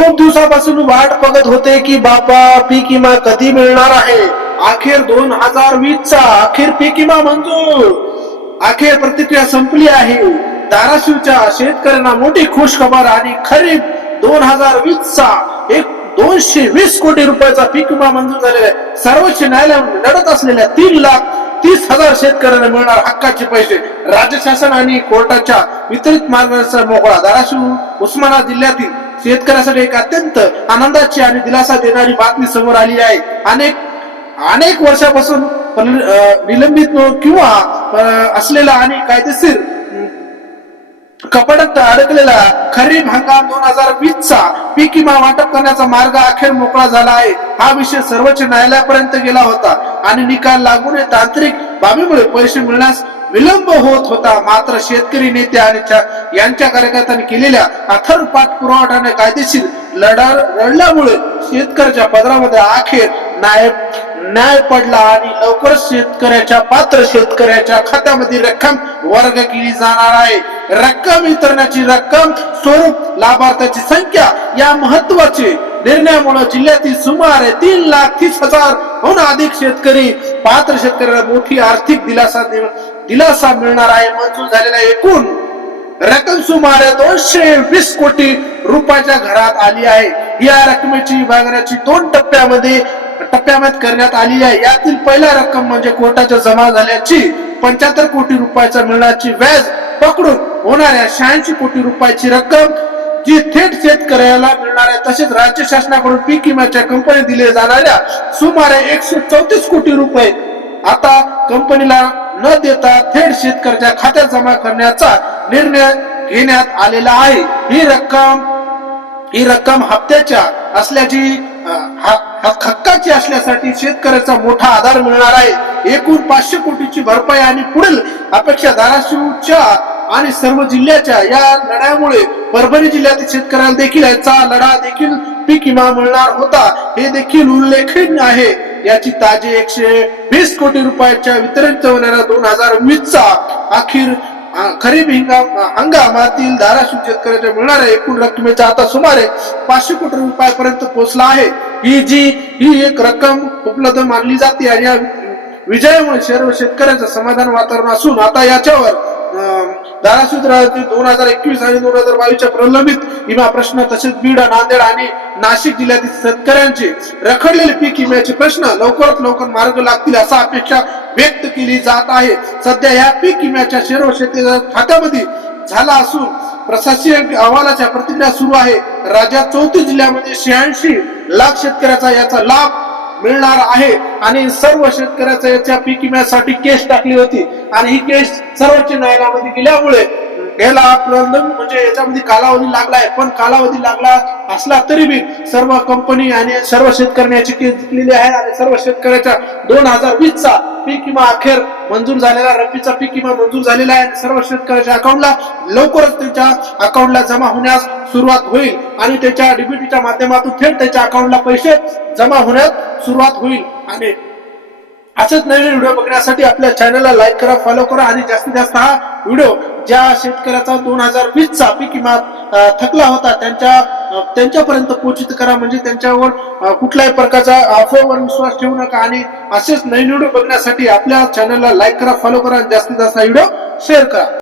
खूप दिवसापासून वाट बघत होते की बापा पीक विमा कधी मिळणार आहे? अखेर दोन हजार वीस चा अखेर पीक विमा मंजूर. अखेर प्रतिक्रिया संपली आहे. धाराशिवच्या शेतकऱ्यांना मोठी खुश खबर आणि खरीप दोन हजार वीस चा एक दोनशे वीस कोटी रुपयाचा पीक विमा मंजूर झालेला आहे. सर्वोच्च न्यायालयात लढत असलेल्या तीन लाख तीस हजार शेतकऱ्यांना मिळणार हक्काचे पैसे. राज्य शासन आणि कोर्टाच्या वितरित मार्गाचा मोकळा. धाराशिव उस्मानाबाद जिल्ह्यातील शेतकऱ्यासाठी एक अत्यंत आनंदाची आणि दिलासा देणारी बातमी समोर आली आहे. अनेक अनेक वर्षापासून विलंबित किंवा असलेला आणि कायदेशीर अं, कपाटात अडकलेला खरीप हंगाम दोन हजार वीस चा पीक विमा वाटप करण्याचा मार्ग अखेर मोकळा झाला आहे. हा विषय सर्वोच्च न्यायालयापर्यंत गेला होता आणि निकाल लागून तांत्रिक बाबीमुळे पैसे मिळण्यास विलंब होत होता. मात्र शेतकरी नेते आणि यांच्या कार्यकर्त्यांनी केलेल्या अथर पाठपुरावाने कायदेशीर लढा रडल्यामुळे शेतकऱ्याच्या पदरामध्ये अखेर न्याय न्याय पडला आणि लवकरच शेतकऱ्याच्या पात्र शेतकऱ्याच्या खात्यामध्ये रक्कम वर्ग केली जाणार आहे. रक्कम वितरणाची रक्कम स्वरूप लाभार्थ्याची संख्या या महत्त्वाचे निर्णयामुळे जिल्ह्यातील सुमारे तीन लाख तीस हजार अधिक शेतकरी पात्र शेतकऱ्याला मोठी आर्थिक दिलासा दिलासा मिळणार आहे मंजूर झालेला एकूण. रक्कम सुमारे दोनशे वीस कोटी रुपयाच्या घरात आली आहे. या रकमेची विभागण्याची दोन टप्प्यामध्ये टप्प्यामध्ये करण्यात आली आहे. यातील पहिला रक्कम म्हणजे कोर्टाच्या जमा झाल्याची पंच्याहत्तर कोटी रुपयाचा मिळण्याची व्याज पकडून होणाऱ्या शहाऐंशी कोटी रुपयाची रक्कम जी थेट शेतकऱ्याला मिळणार आहे. तसेच राज्य शासनाकडून पीक विम्याच्या कंपनी दिले जाणाऱ्या सुमारे एकशे चौतीस कोटी रुपये आता कंपनीला न देता थेट शेतकऱ्याच्या खात्यात जमा करण्याचा निर्णय घेण्यात आलेला आहे. ही रक्कम ही रक्कम हप्त्याच्या असल्याची हक्काची असल्यासाठी शेतकऱ्याचा मोठा आधार मिळणार आहे. एकूण पाचशे कोटीची भरपाई आणि पुढील अपेक्षा धाराशिवच्या आणि सर्व जिल्ह्याच्या या लढ्यामुळे परभणी जिल्ह्यातील शेतकऱ्यांना देखील याचा लढा देखील पीक विमा मिळणार होता. हे देखील उल्लेखनीय आहे. याची ताजे एकशे वीस कोटी रुपयाच्या वितरण होणाऱ्या दोन हजार वीस चा अखेर खरीप हंगाम हंगामातील धाराशिव शेतकऱ्याच्या मिळणाऱ्या एकूण रकमेचा आता सुमारे पाचशे कोटी रुपयापर्यंत पोहोचला आहे. ही जी ही एक रक्कम उपलब्ध मानली जाते आणि या विजयामुळे सर्व शेतकऱ्यांचं समाधान वातावरण असून आता याच्यावर धाराशिव दोन हजार एकवीस आणि दोन हजार बावीसच्या प्रलंबित विमा प्रश्न तसेच बीड नांदेड आणि नाशिक जिल्ह्यातील शेतकऱ्यांचे रखडलेले पीक विम्याचे प्रश्न लवकरात लवकर मार्ग लागतील असा अपेक्षा व्यक्त केली जात आहे. सध्या या पीक विम्याच्या सर्व शेती खात्यामध्ये झाला असून प्रशासकीय अहवालाच्या प्रतिक्रिया सुरू आहे. राज्यात चौतीस जिल्ह्यामध्ये शहाऐंशी लाख शेतकऱ्याचा याचा लाभ मिळणार आहे. आणि सर्व शेतकऱ्याचा याच्या पीक विम्यासाठी केस टाकली होती. आणि ही केस सर्वोच्च न्यायालयामध्ये गेल्यामुळे याला प्रलंब म्हणजे याच्यामध्ये कालावधी लागलाय. पण कालावधी लागला असला तरी बी सर्व कंपनी आणि सर्व शेतकऱ्यांनी याची केस जिंकलेली आहे. आणि सर्व शेतकऱ्याच्या दोन हजार वीस चा पीक विमा अखेर मंजूर झालेला रब्बीचा पीक विमा मंजूर झालेला आहे. आणि सर्व शेतकऱ्याच्या अकाउंटला लवकरच त्यांच्या अकाउंटला जमा होण्यास सुरुवात होईल. आणि त्याच्या डीबीटीच्या माध्यमातून थेट त्याच्या अकाउंटला पैसे जमा होण्यास सुरुवात होईल. आणि असेच नवीन व्हिडिओ बघण्यासाठी आपल्या चॅनलला लाईक करा फॉलो करा आणि जास्तीत जास्त हा व्हिडिओ ज्या शेतकऱ्याचा दोन हजार वीस चा पीक विमा थकला होता त्यांच्या त्यांच्यापर्यंत पोहोचित करा. म्हणजे त्यांच्यावर कुठल्याही प्रकारचा अफवावर विश्वास ठेवू नका. आणि असेच नवीन व्हिडिओ बघण्यासाठी आपल्या चॅनलला लाईक करा फॉलो करा आणि जास्तीत जास्त व्हिडिओ शेअर करा.